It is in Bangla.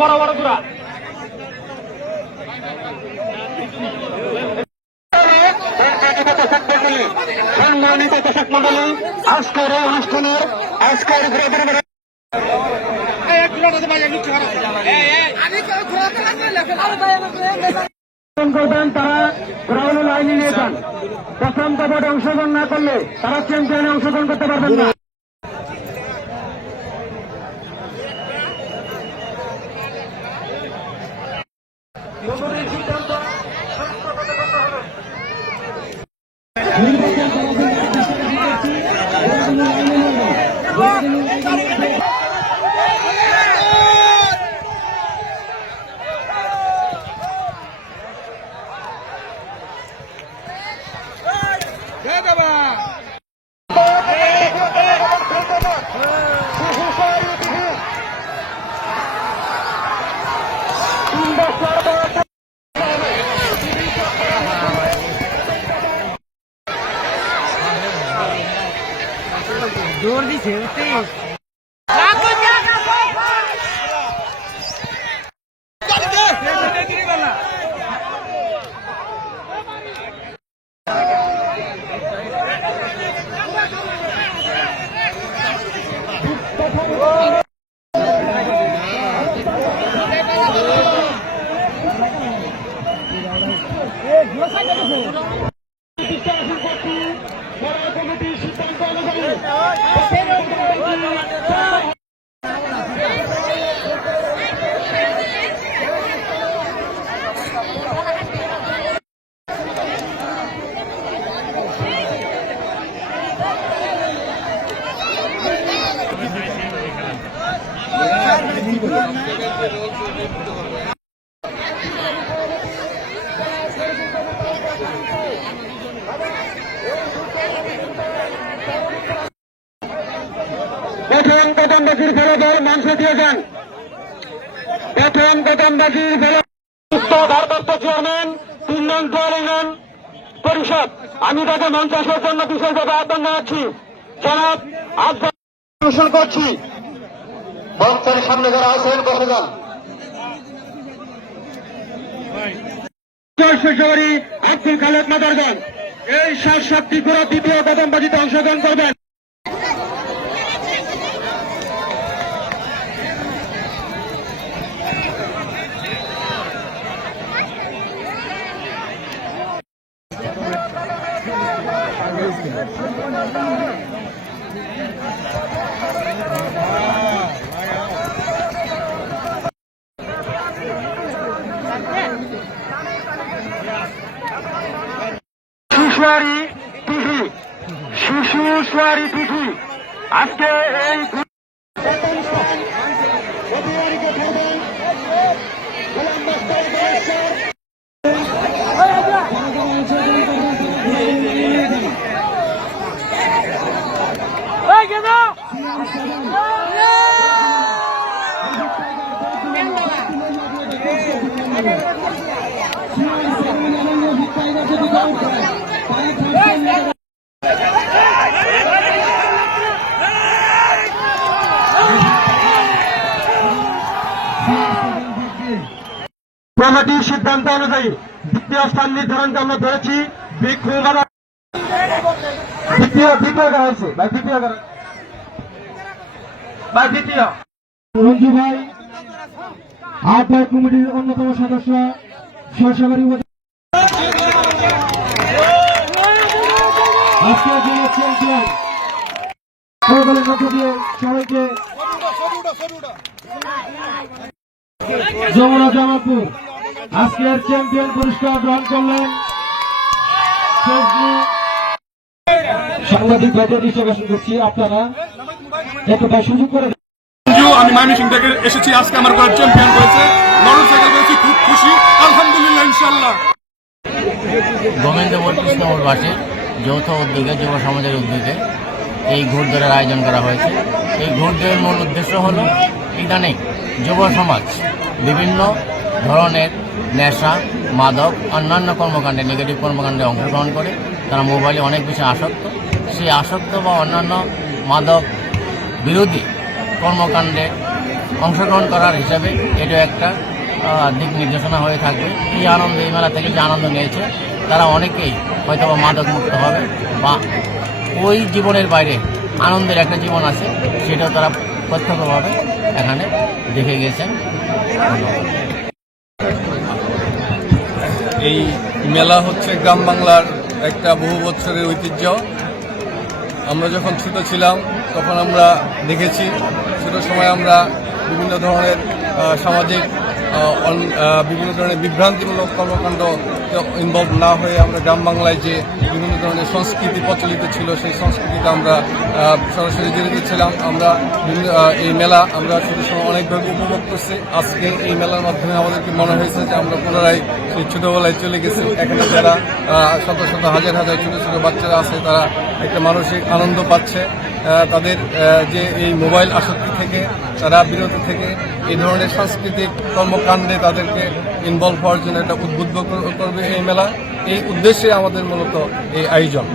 বড় বড় ঘোড়া সম্মানিত দর্শক মন্ডলী, আজকের এই অনুষ্ঠানের করবেন তারা গ্রাউন্ড লাইনে নিয়ে যান। প্রথম দফায় অংশগ্রহণ না করলে তারা চ্যাম্পিয়নে অংশগ্রহণ করতে পারবেন না। जोर दी खेलते প্রথম কদমবাজির ফলাফল মাংস দিয়ে যান। প্রথম কদমবাজির ফলাফল ভারপ্রাপ্ত চেয়ারম্যান ৩ নং ইউনিয়ন পরিষদ, আমি তাকে মঞ্চ আসার জন্য বিশেষভাবে আহ্বান জানাচ্ছি। জনাব আহ্বান করছি, মঞ্চের সামনে যারা আছেন বসে যান। আব্দুল খালেক মাদারগঞ্জ এই ৭টি ঘোড়া দ্বিতীয় কদমবাজিতে অংশগ্রহণ করবেন। শিশু সোয়ারি তিথি আজকে এই কমিটির সিদ্ধান্ত অনুযায়ী দ্বিতীয় স্থান নির্ধারণকে আমরা ধরেছি। দ্বিতীয় হয়েছে দ্বিতীয় রঞ্জু ভাই আহ্বায়ক কমিটির অন্যতম সদস্য সরসাবাড়ি আজকে চ্যাম্পিয়ন সবাইকে যমুনা জামালপুর আজকের চ্যাম্পিয়ন পুরস্কার গ্রহণ করলেন। সাংবাদিক ভাইদের হিসেবে করছি, আপনারা একটু সুযোগ করে। আমি ময়মনসিংহ থেকে এসেছি, আজকে আমার ঘর চ্যাম্পিয়ন হয়েছে, মোটরসাইকেল করেছি, খুব খুশি আলহামদুলিল্লাহ ইনশাআল্লাহ। গোবিন্দপুর কৃষ্ণপুরবাসী যৌথ উদ্যোগে যুব সমাজের উদ্যোগে এই ঘোড়দৌড়ের আয়োজন করা হয়েছে। এই ঘোড়দৌড়ের মূল উদ্দেশ্য হল ইদানিং যুব সমাজ বিভিন্ন ধরনের নেশা, মাদক, অন্যান্য কর্মকাণ্ডে, নেগেটিভ কর্মকাণ্ডে অংশগ্রহণ করে তারা মোবাইলে অনেক বেশি আসক্ত। সেই আসক্ত বা অন্যান্য মাদক বিরোধী কর্মকাণ্ডে অংশগ্রহণ করার হিসাবে এটা একটা দিক নির্দেশনা হয়ে থাকবে। এই আনন্দ, এই মেলা থেকে যে আনন্দ নিয়েছে তারা অনেকেই হয়তো বা মাদক মুক্ত হবে বা ওই জীবনের বাইরে আনন্দের একটা জীবন আছে, সেটাও তারা প্রত্যক্ষভাবে এখানে দেখে গেছেন। এই মেলা হচ্ছে গ্রাম বাংলার একটা বহু বছরের ঐতিহ্য। আমরা যখন ছোট ছিলাম তখন আমরা দেখেছি, ছোট সময় আমরা বিভিন্ন ধরনের সামাজিক বিভিন্ন ধরনের বিভ্রান্তিমূলক কর্মকাণ্ড ইনভলভ না হয়ে আমরা গ্রাম বাংলায় যে বিভিন্ন ধরনের সংস্কৃতি প্রচলিত ছিল সেই সংস্কৃতিতে আমরা সরাসরি জড়িত ছিলাম। আমরা এই মেলা আমরা ছোট সময় অনেকভাবে উপভোগ করছি। আজকে এই মেলার মাধ্যমে আমাদেরকে মনে হয়েছে যে আমরা পুনরায় সেই ছোটোবেলায় চলে গেছি। এখানে যারা শত শত হাজার হাজার ছোটো ছোটো বাচ্চারা আছে তারা একটা মানসিক আনন্দ পাচ্ছে। তাদের যে এই মোবাইল আসক্তি থেকে তারা বিরত থেকে এই ধরনের সাংস্কৃতিক কর্মকাণ্ডে তাদেরকে ইনভলভ হওয়ার জন্য একটা উদ্বুদ্ধ করবে এই মেলা। এই উদ্দেশ্যে আমাদের মূলত এই আয়োজন।